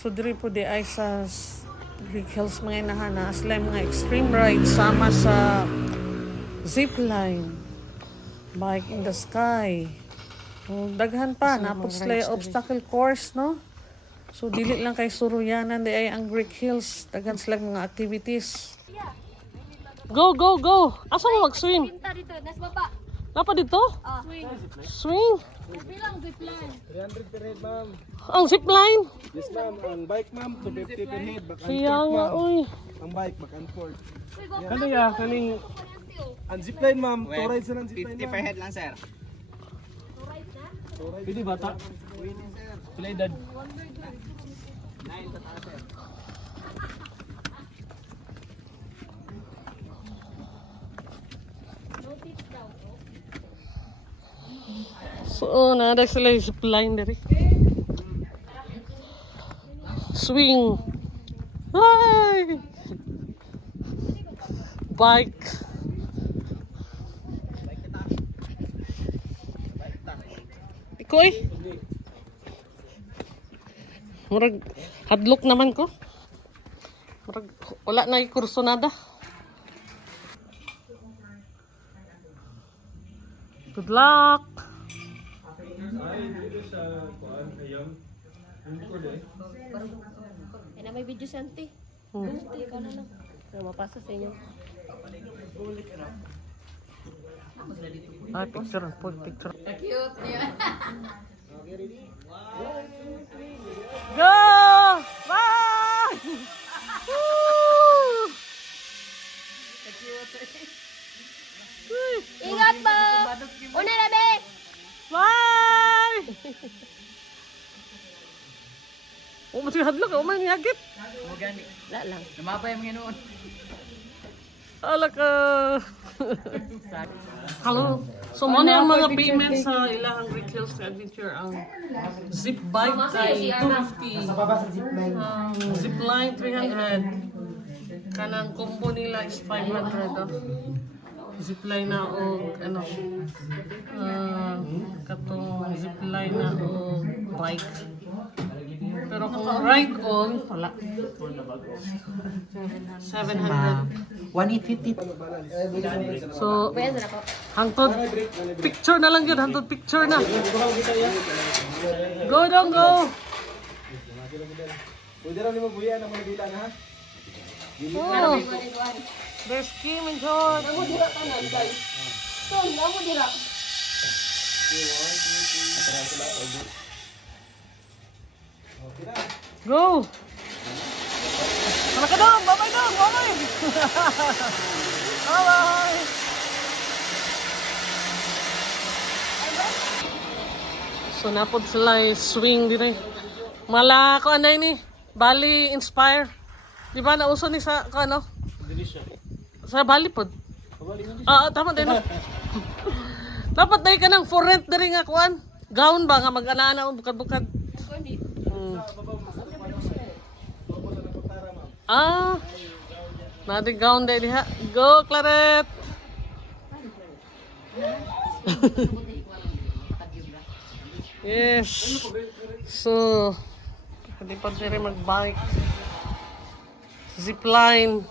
So diri po di ay sa Greek Hills mga inahana sila mga extreme ride sama sa zip line, bike in the sky. So, daghan pa napod sila obstacle course no. So dili lang kay suruyanan di ay ang Greek Hills, daghan sila mga activities. Go go go. Asa mo mag-swim? Pinta dito, nas baba. Napa dito? Swing. Swing. Bilang zipline. 300 per head, ma'am. Ang zip line. Yes, ma'am. Ang bike, ma'am, 250 per head. Back and Kaya forth, nga ma'am. uy. Ang bike, back and forth. Kano ya kaning Ang zipline, ma'am. 2 rides na lang zipline, 50 per head lang, sir. pwede bata? Pila edad? 9 tataas, sir. So, nada sila yung zip line dari. Swing. Ay! Bike. Ikoy? Murag hadlok naman ko. Murag wala na yung kurso nada. Good luck. Ay na may video santi. Gusti ka na lang. Na mapasa sa inyo. Ay, picture. Picture. Cute niya. Go! Bye! Woo! Ingat po. Una na be. Bye! Oh, masih hadlok. Oh, may niyagit. Magani. Wala lang. Namapay mga noon. Ala ka. Hello. So, mo na ang mga payments sa ilahang Greek Hills Adventure. Ang zip bike ay 250. Zip line 300. Kanang combo nila is 500. Oh. Zip line na o ano. Katong zip line na o bike. Pero kung ride on, wala. 700. 1,850. So, Pwede na ako. hangtod picture na lang yun. Hangtod picture na. Go dong, go! Pwede lang mo buya ng mga bilang, ha? Oh, there's Kim and John. Namo dira tanan guys. So, namo dira. Go! Sana ka dong! Bye-bye dong! Bye-bye! Bye-bye! So, napod sila swing din eh. Mala ko anay ni. Bali Inspire. Di ba nauso ni sa ano? Sa Bali pod. Tama din. Dapat dahil ka ng for rent na rin nga kuan. Gown ba nga mag-ana-ana o bukad-bukad. Nadi gown dahil diha. Go, Claret! Yes. So, hindi pa rin mag-bike. Zipline.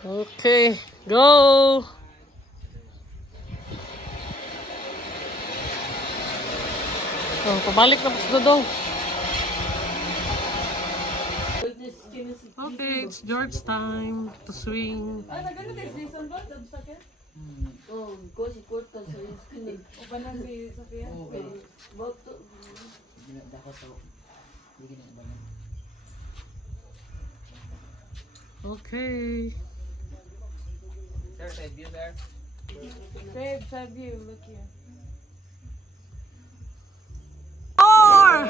Okay, go! So, pabalik na po sa dodong. Okay, it's George time to swing. Oh, ko si Kurtan sa skin. Upanan si Sofia. Boto. Okay. Sir, side view, sir. Babe, side view, look here. More!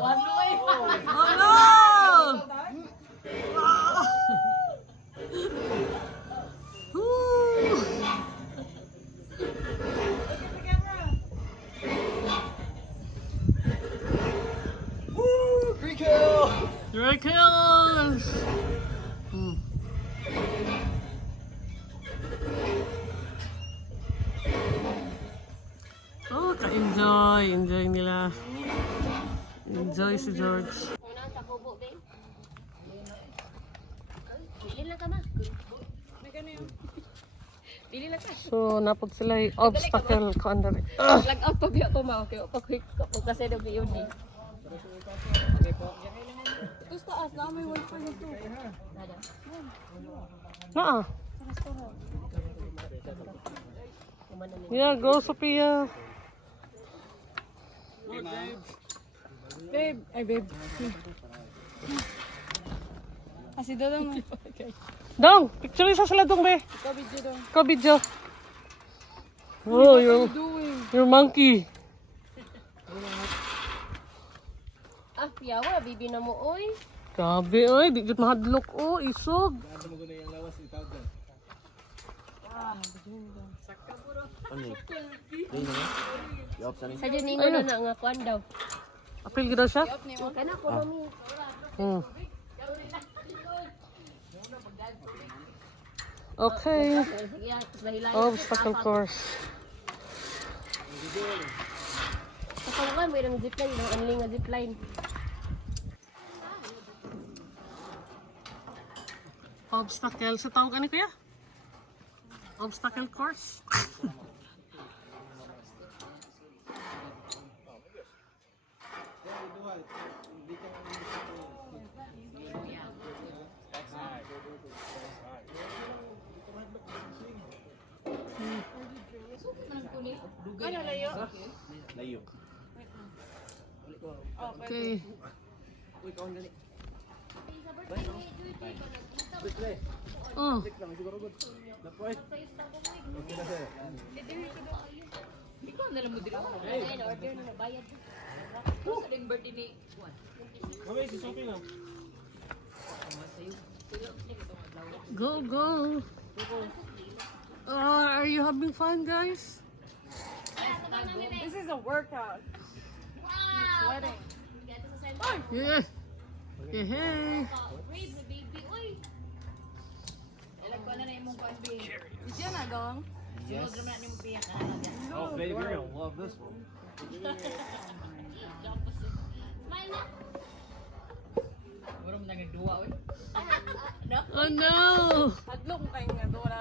One way. Oh no! Woo! Woo! Greek Hill! Greek Hills! Okay. Enjoy nila. Enjoy si George. Una sa kubo, babe. Bili lang ka, ma. Bili lang ka. So, napag sila yung obstacle ko under. Lag out pa biya ko, ma. Okay, pa-quick ko kasi na biyo ni. Tapos taas na may wifi nito. Naa. Yeah, go Sophia. Babe, ay babe. Kasi daw mo. Dong, picture isa sila dong be. Ikaw video daw. Ko video. Oh, Doing. your monkey. Ah, yawa, bibi na mo, oy. Grabe oy, di gid mahadlok oh, isog. Ano mo guna yung lawas itaw dyan? Sa dyan ninyo na na nga kwan daw. Apil gid daw siya? Kana ko mi. Okay. Sige, bahilayan. Obstacle course. Kapalangan mo yung zipline, yung unling nga zipline. Obstacle sa tawag ani kuya? Obstacle course. Okay. Oh, Ayun, order na bayad. Mamay, si Sophie lang. go. Are you having fun, guys? This is a workout. Sweating. Yeah. Yeah, hey. Diyan na dong. Oh, baby, you're gonna love this one. Oh no. Hadlok kay nga dora.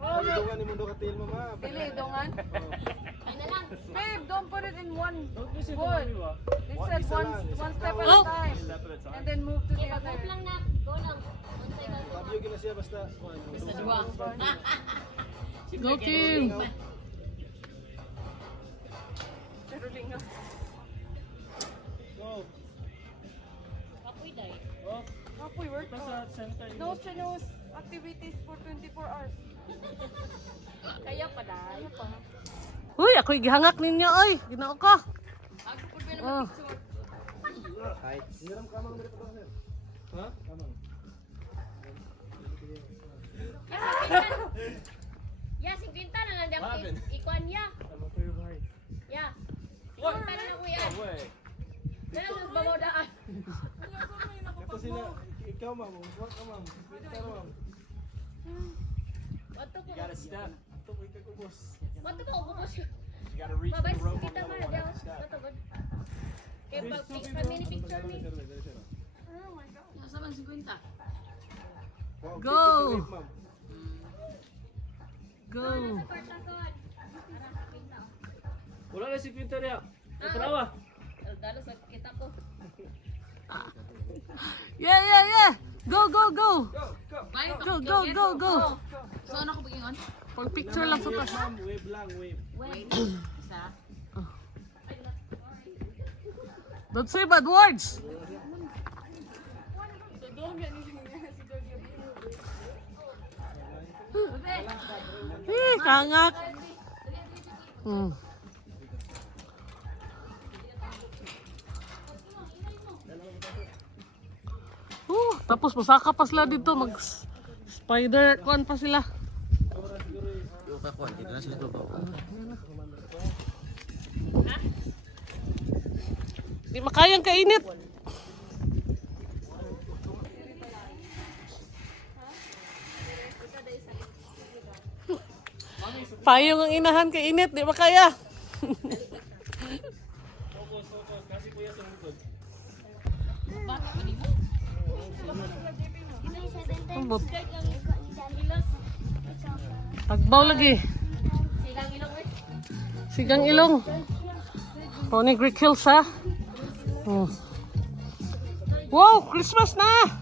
Pagdungan ni Mundo Katil mo, ma. Dili dongan. Ay na lang. Babe, don't put it in one foot. It says one step at Oh. a time. And then move to the other. Move lang na. Go lang. Unsay ka. Sabi yung siya basta. Go Kim. Pero linga. Go. Kapoy day. Oh, Kapoy workout. nasa center. No chinos activities for 24 hours. Kaya pa day. Uy, ako'y gihangak ninyo, oy. Ginoo ko. Oh. Hiram kamang dito pa sir. Ha? Kamang. Ya, 50 na lang daw ikuan ya. Ya. What? Para na kuya. Way. Dala mo ba mo daan? Ito sila. Ikaw, ma'am. Work ka, ma'am. Pero, ma'am. Wato ko. Step. Ito ko ikakubos. Wato ko ubos. You gotta reach Babay the rope on kita the man other daw. one. Step. Wato god. Kaya pag mini picture me. Nasa man 50. Wow, Go. take it away, ma'am. Go. Partagon. Wala na si Quinta niya. Matarawa. Dalo sa kita ko. Yeah. Go. Go, go. Go. So ano ko bigyan? Pag picture lang sa taas. Ma'am, wave lang, wave. Wait. Isa. Don't say bad words. Kangak. Tapos masaka pa sila dito, mag spider kuan pa sila. Di makayang kainit. Payong ang inahan kainit, di makaya. abot. Tagbaw lagi. Sigang ilong eh. Sigang ilong. Pony Greek Hills ha. Oh. Wow, Christmas na!